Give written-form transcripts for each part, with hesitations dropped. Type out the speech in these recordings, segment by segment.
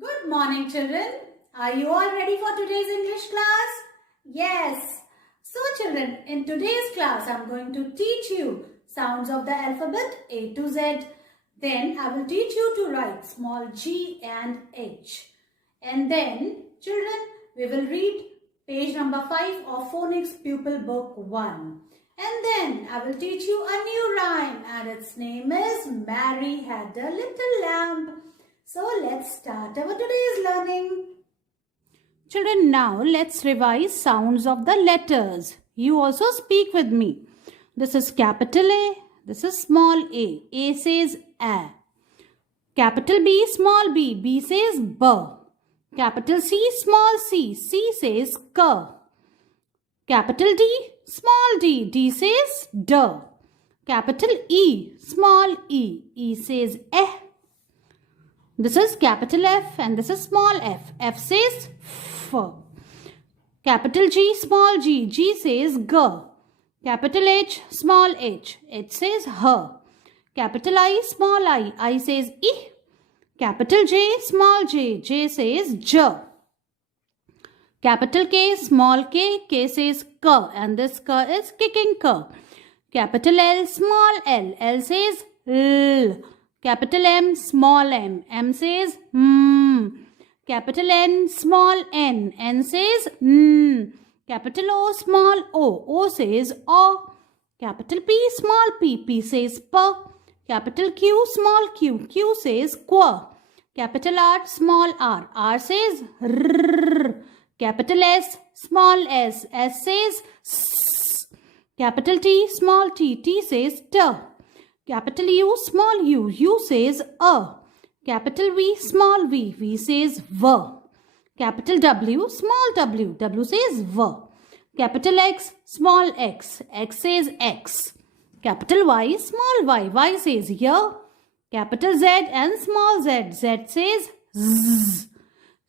Good morning, children. Are you all ready for today's English class? Yes. So, children, in today's class, I'm going to teach you sounds of the alphabet A to Z. Then, I will teach you to write small g and h. And then, children, we will read page number 5 of Phonics Pupil Book 1. And then, I will teach you a new rhyme, and its name is Mary Had a Little Lamb. So let's start our today's learning. Children, now let's revise sounds of the letters. You also speak with me. This is capital A. This is small a. A says A. Capital B, small b. B says B. Capital C, small c. C says K. Capital D, small d. D says D. Capital E, small e. E says Eh. This is capital F and this is small f. F says F. Capital G, small g. G says G. Capital H, small h. H says H. Capital I, small I. I says I. Capital J, small j. J says J. Capital K, small k. K says K. And this K is kicking K. Capital L, small l. L says L. Capital M, small m. M says Capital N, small n. N says N. Capital O, small o. O says O. Capital P, small p. P says P. Capital Q, small q. Q says Qu. Capital R, small r. R says R. Capital S, small s. S says S. Capital T, small t. T says T. Capital U, small u. U says A. Capital V, small v. V says V. Capital W, small w. W says V. Capital X, small x. X says X. Capital Y, small y. Y says Y. Capital Z and small z. Z says Z.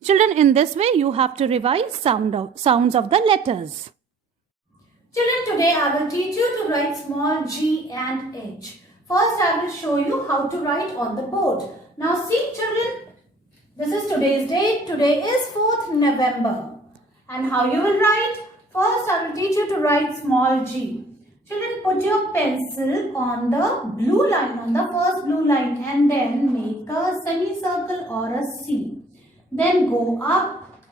Children, in this way you have to revise sounds of the letters. Children, today I will teach you to write small g and h. First, I will show you how to write on the board. Now see, children, this is today's date. Today is 4th November. And how you will write? First, I will teach you to write small g. Children, put your pencil on the blue line, on the first blue line, and then make a semicircle or a C. Then go up,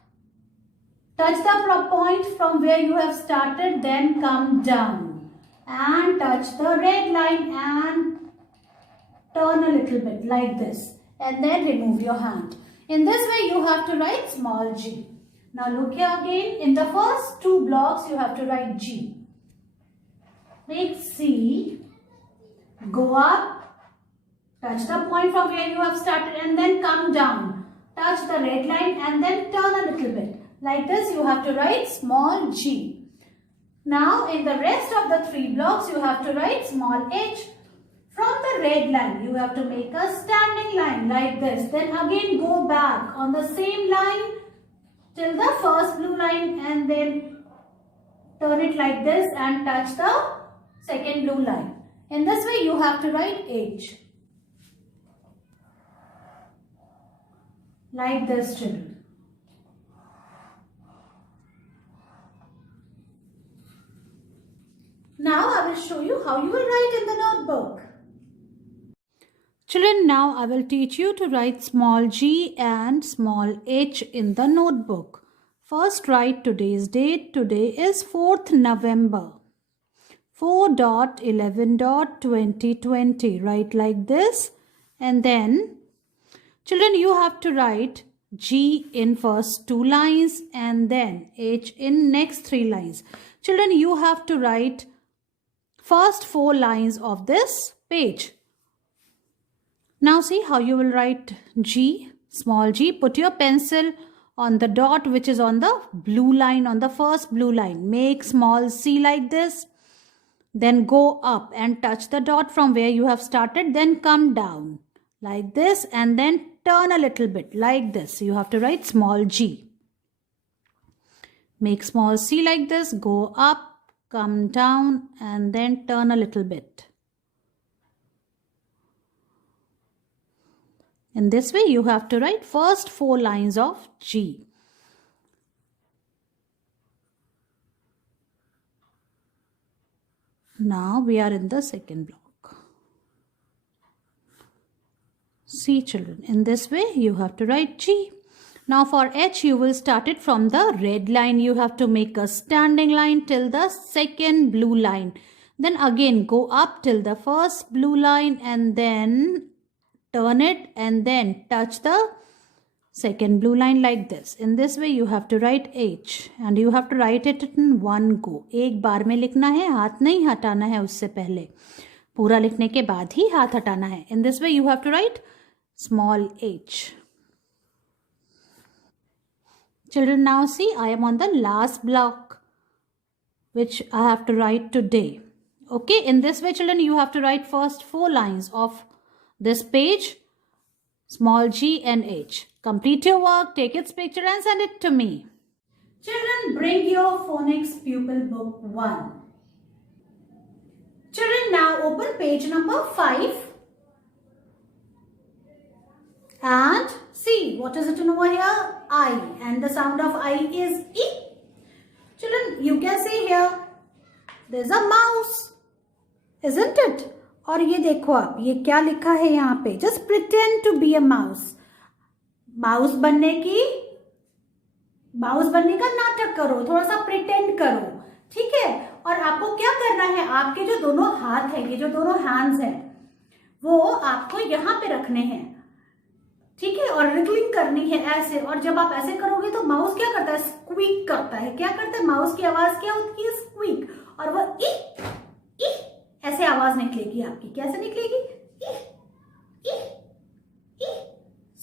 touch the point from where you have started, then come down. And touch the red line and turn a little bit like this. And then remove your hand. In this way you have to write small g. Now look here again. In the first two blocks you have to write G. Make C. Go up. Touch the point from where you have started and then come down. Touch the red line and then turn a little bit. Like this you have to write small g. Now, in the rest of the three blocks, you have to write small h. From the red line, you have to make a standing line like this. Then again go back on the same line till the first blue line and then turn it like this and touch the second blue line. In this way, you have to write h. Like this, children. Now I will show you how you will write in the notebook. Children, now I will teach you to write small g and small h in the notebook. First write today's date. Today is 4th November. 4.11.2020. Write like this. And then, children, you have to write G in first two lines and then H in next three lines. Children, you have to write first four lines of this page. Now see how you will write G, small g. Put your pencil on the dot which is on the blue line, on the first blue line. Make small c like this. Then go up and touch the dot from where you have started. Then come down like this and then turn a little bit like this. You have to write small g. Make small c like this. Go up. Come down and then turn a little bit. In this way, you have to write first 4 lines of G. Now we are in the second block. See children, in this way you have to write G. Now for H, you will start it from the red line. You have to make a standing line till the second blue line. Then again go up till the first blue line and then turn it and then touch the second blue line like this. In this way you have to write H and you have to write it in one go. एक बार में लिखना है, हाथ नहीं हटाना है उससे पहले. पूरा लिखने के बाद ही हाथ हटाना है. In this way you have to write small h. Children, now see, I am on the last block which I have to write today. Okay, in this way children, you have to write first 4 lines of this page, small g and h. Complete your work, take its picture and send it to me. Children, bring your phonics pupil book 1. Children, now open page number 5 and see what is written over here. I, and the sound of I is E. Children, you can see here there's a mouse, isn't it? और ये देखो आप, ये क्या लिखा है यहाँ पे? Just pretend to be a mouse. Mouse बनने का नाटक करो, थोड़ा सा प्रिटेंड करो, ठीक है? और आपको क्या करना है, आपके जो दोनों हाथ हैं, ये जो दोनों हैंड्स हैं, वो आपको यहाँ पे रखने हैं, ठीक है? और रिगलिंग करनी है ऐसे. और जब आप ऐसे करोगे तो माउस क्या करता है? स्क्वीक करता है. क्या करता है? माउस की आवाज क्या होती है? स्क्वीक. और वो ई ऐसे आवाज निकलेगी आपकी. कैसे निकलेगी? ई ई ई.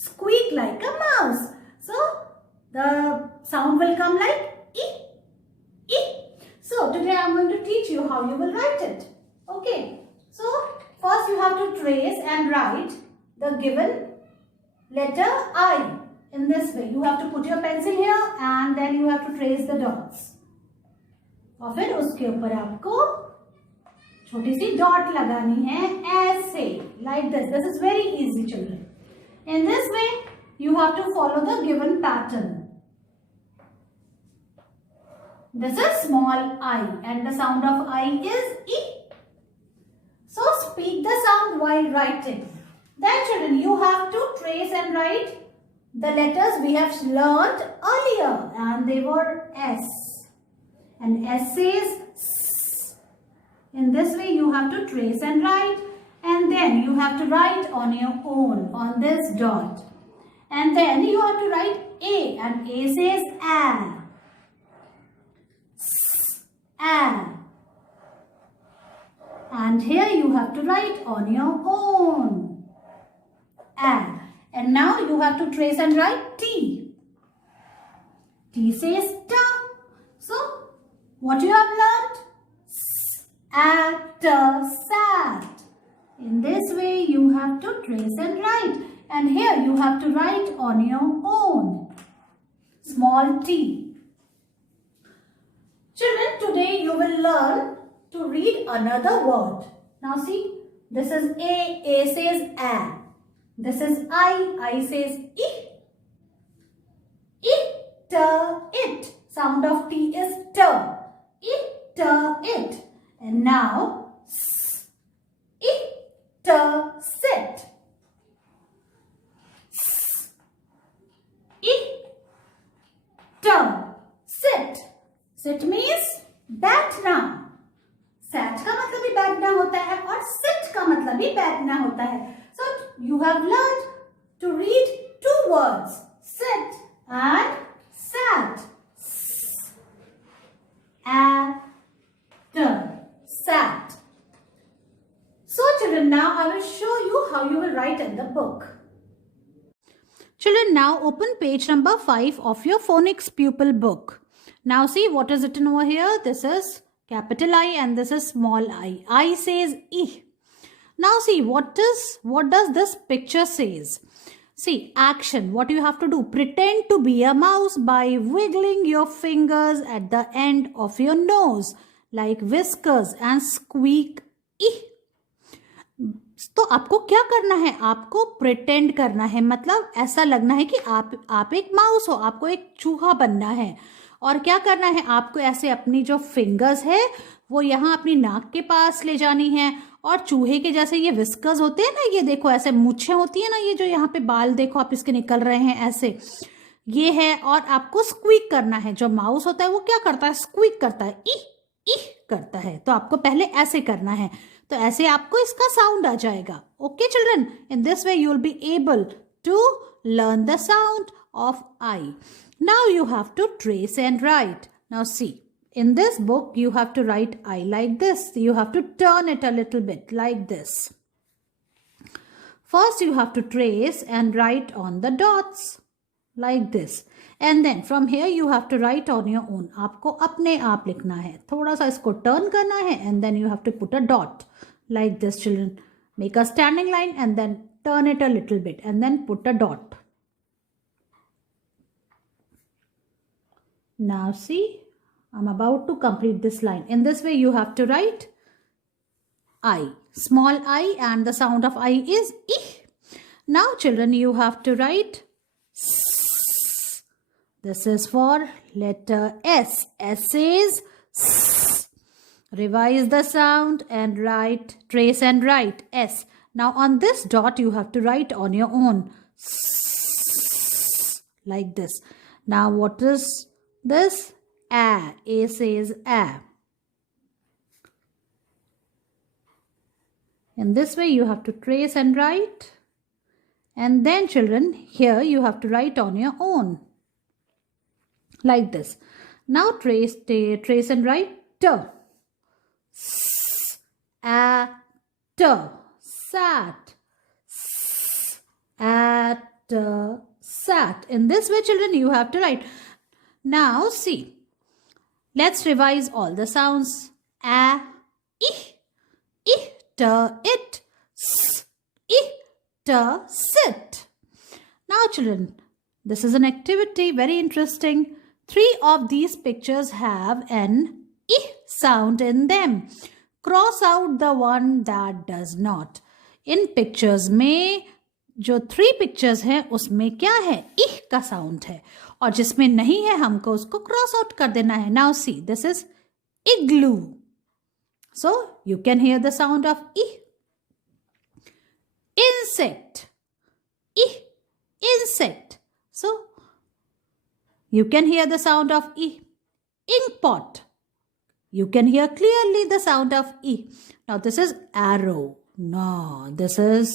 Squeak like a mouse. So the sound will come like E, E. So today I am going to teach you how you will write it. Okay. So first you have to trace and write the given letter I. In this way, you have to put your pencil here and then you have to trace the dots. और फिर उसके ऊपर आपको छोटी C dot लगानी है ऐसे, like this. This is very easy, children. In this way, you have to follow the given pattern. This is small I and the sound of I is E. So speak the sound while writing. Then children, you have to trace and write the letters we have learnt earlier and they were S. And S says S. In this way, you have to trace and write. And then you have to write on your own on this dot. And then you have to write A and A says A. S, A. And here you have to write on your own. A. And now you have to trace and write T. T says T. So what you have learnt? S, A, T, sat. In this way, you have to trace and write. And here you have to write on your own. Small t. Children, today you will learn to read another word. Now see, this is A says A. This is I says I. It. Sound of T is T. It. And now, sit. Sit. Sit means बैठना. Sat का मतलब भी बैठना होता है और sit का मतलब भी बैठना होता है. So you have learned to read 2 words, sit and sat. Sat. So children, now I will show you how you will write in the book. Children, now open page number 5 of your phonics pupil book. Now see what is written over here. This is capital I and this is small I. I says I. Now see what does this picture says. See, action. What you have to do? Pretend to be a mouse by wiggling your fingers at the end of your nose like whiskers and squeak I. तो आपको क्या करना है, आपको pretend करना है, मतलब ऐसा लगना है कि आप एक माउस हो, आपको एक चूहा बनना है। और क्या करना है, आपको ऐसे अपनी जो फिंगर्स है वो यहाँ अपनी नाक के पास ले जानी है, और चूहे के जैसे ये विस्कर्स होते हैं ना, ये देखो ऐसे मूछें होती है ना, ये जो यहाँ पे बाल देखो आप इसके निकल रहे हैं ऐसे, ये है। और आपको स्क्वीक करना है, जो माउस होता है वो क्या करता है, स्क्वीक करता है, इह करता है। तो आपको पहले ऐसे करना है, तो ऐसे आपको इसका साउंड आ जाएगा। Okay children, in this way you will be able to learn the sound of I. Now you have to trace and write. Now see, in this book you have to write I like this. You have to turn it a little bit like this. First you have to trace and write on the dots like this, and then from here you have to write on your own. आपको अपने आप लिखना है, थोड़ा सा इसको turn करना है, and then you have to put a dot like this children. Make a standing line and then turn it a little bit and then put a dot. Now see, I'm about to complete this line. In this way you have to write I, small I, and the sound of I is I. Now children, you have to write S. This is for letter S. S is S. Revise the sound and write, trace and write S. Now on this dot you have to write on your own S, like this. Now what is this? A. A says A. In this way you have to trace and write, and then children, here you have to write on your own like this. Now trace and write T. S, A, T, sat. S, A, T, sat. In this way children you have to write. Now see, let's revise all the sounds. A, I, t, it, s, I, t, sit. Now children, this is an activity, very interesting. 3 of these pictures have an I sound in them. Cross out the one that does not. In pictures में जो 3 pictures हैं उसमें क्या है, इह का sound है, और जिसमें नहीं है हमको उसको क्रॉस आउट कर देना है. Now see, this is igloo, so you can hear the sound of इह. इंसेक्ट, इह, insect, so you can hear the sound of E. Ink pot, you can hear clearly the sound of E. Now this is arrow. No, this is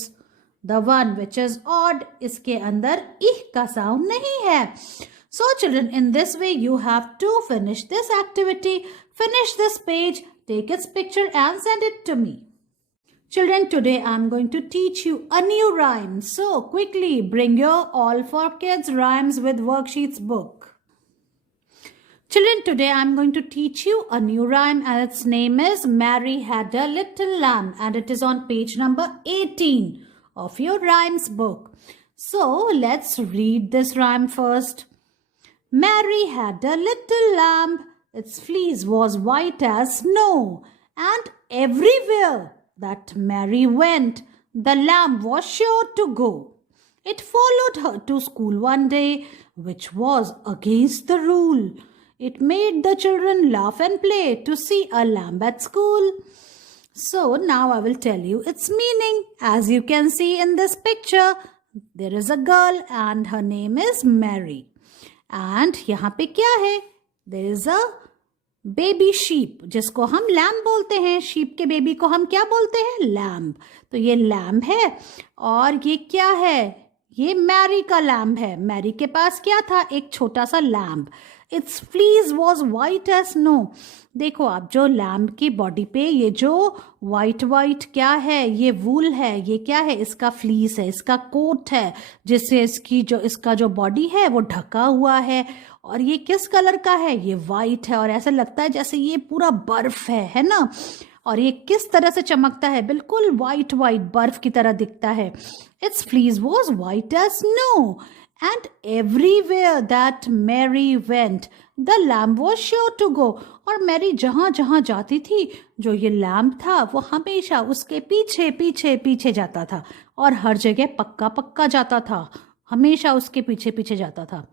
the one which is odd. इसके अंदर E का sound नहीं है. So children, in this way you have to finish this activity, finish this page, take its picture and send it to me. Children, today I am going to teach you a new rhyme. So quickly bring your All for Kids Rhymes with Worksheets book. Children, today I am going to teach you a new rhyme and its name is Mary Had a Little Lamb, and it is on page number 18 of your rhymes book. So let's read this rhyme first. Mary had a little lamb, its fleece was white as snow, and everywhere that Mary went, the lamb was sure to go. It followed her to school one day, which was against the rule. It made the children laugh and play to see a lamb at school. So now I will tell you its meaning. As you can see in this picture, there is a girl and her name is Mary. And यहाँ पे क्या है? There is a baby sheep, जिसको हम lamb बोलते हैं. sheep के baby को हम क्या बोलते हैं? lamb. तो ये lamb है, और ये क्या है? ये मैरी का लैम्ब है. मैरी के पास क्या था? एक छोटा सा lamb. Its fleece was white as snow. देखो आप, जो लैम्ब की बॉडी पे ये जो वाइट वाइट क्या है, ये वूल है. ये क्या है? इसका फ्लीस है, इसका कोट है, जिससे इसका जो बॉडी है वो ढका हुआ है. और ये किस कलर का है? ये वाइट है, और ऐसा लगता है जैसे ये पूरा बर्फ है ना. और ये किस तरह से चमकता है? बिल्कुल वाइट वाइट बर्फ की तरह दिखता है. Its fleece was white as snow And everywhere that Mary went, the lamb was sure to go. और मैरी जहां जहां जाती थी, जो ये लैम्प था वो हमेशा उसके पीछे पीछे पीछे जाता था और हर जगह पक्का पक्का जाता था, हमेशा उसके पीछे पीछे जाता था.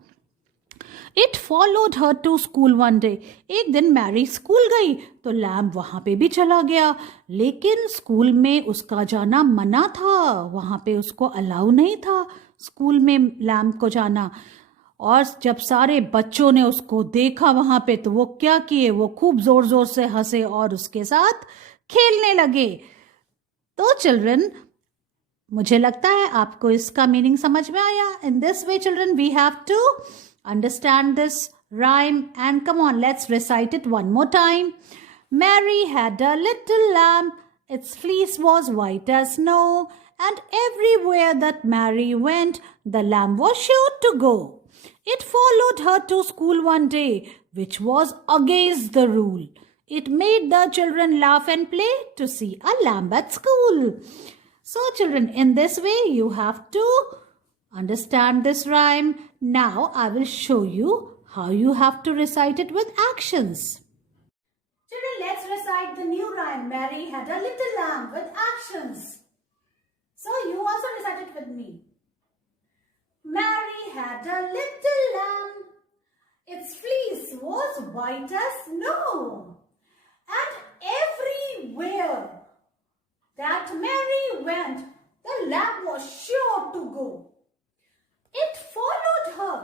It followed her to school one day. एक दिन मैरी स्कूल गई तो लैम्प वहां पे भी चला गया, लेकिन स्कूल में उसका जाना मना था. वहां पे उसको अलाउ नहीं था स्कूल में लैम्प को जाना. और जब सारे बच्चों ने उसको देखा वहां पे तो वो क्या किए, वो खूब जोर जोर से हंसे और उसके साथ खेलने लगे. तो चिल्ड्रन, मुझे लगता है आपको इसका मीनिंग समझ में आया. In this way children we have to understand this rhyme, and come on, let's recite it one more time. Mary had a little lamb, its fleece was white as snow, and everywhere that Mary went, the lamb was sure to go. It followed her to school one day, which was against the rule. It made the children laugh and play to see a lamb at school. So children, in this way you have to understand this rhyme. Now I will show you how you have to recite it with actions. Children, let's recite the new rhyme. Mary had a little lamb with actions. So you also recite it with me. Mary had a little lamb. Its fleece was white as snow. And everywhere that Mary went, the lamb was sure to go. It followed her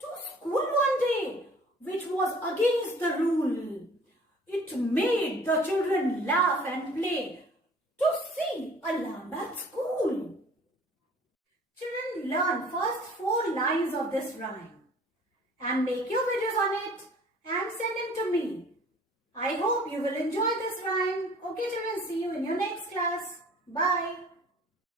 to school one day, which was against the rule. It made the children laugh and play to see a lamb at school. Children, learn first 4 lines of this rhyme and make your videos on it and send them to me. I hope you will enjoy this rhyme. Okay children, see you in your next class. Bye.